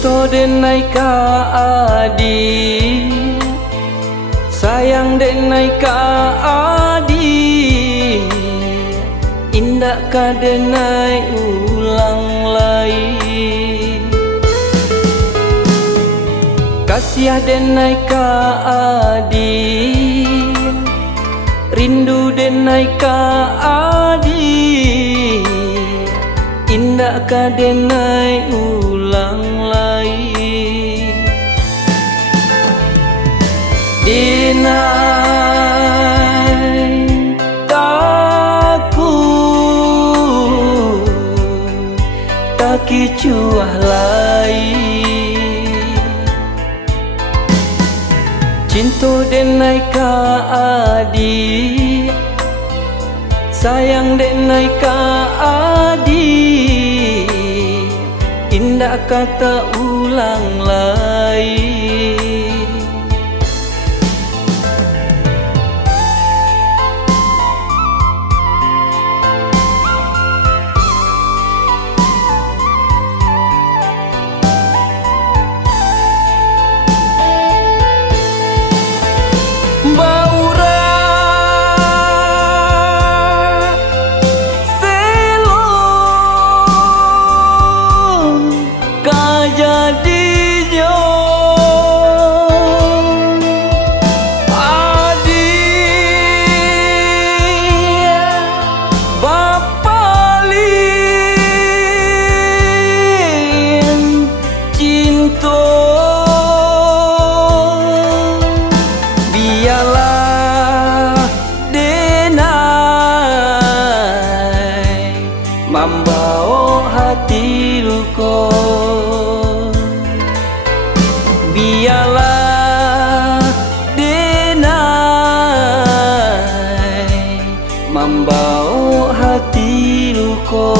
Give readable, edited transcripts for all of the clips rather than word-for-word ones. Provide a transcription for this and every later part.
Cinta denai ka adi, sayang denai ka adi, indah ka denai ulang lagi. Kasih denai ka adi, rindu denai ka adi, indah ka denai ulang lagi. Denai takut tak kicuah lagi. Cinta denai ka adi, sayang denai ka adi, indah kata ulang lagi. Membawa hati luka, biarlah denai membawa hati luka.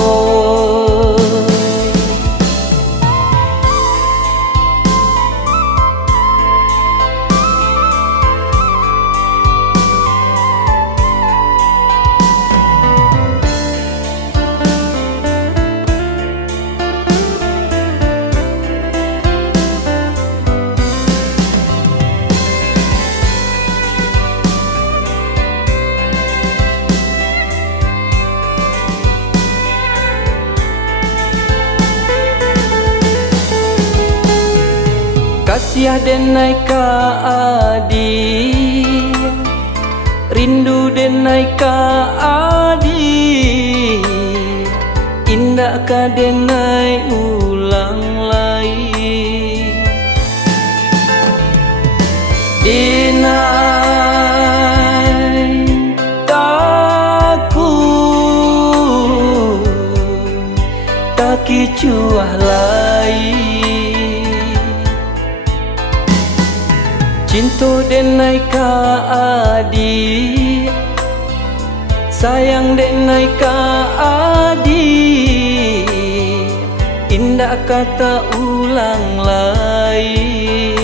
Kasih denai ka adi, rindu denai ka adi, indah ka denai ulang lagi. Denai takut tak kicuah lagi. Cinta denai ka adi, sayang denai ka adi, indah kata ulang lagi.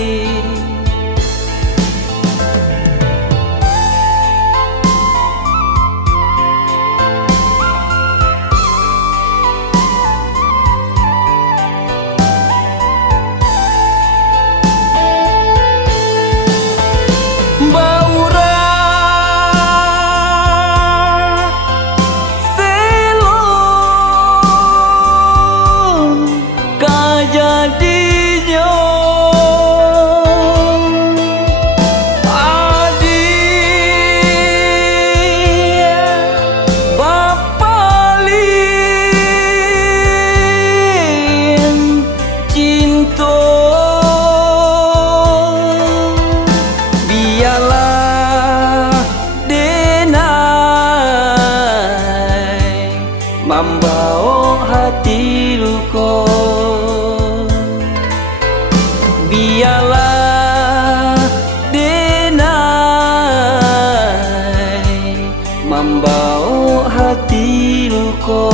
Membawa hati luka, biarlah denai membawa hati luka.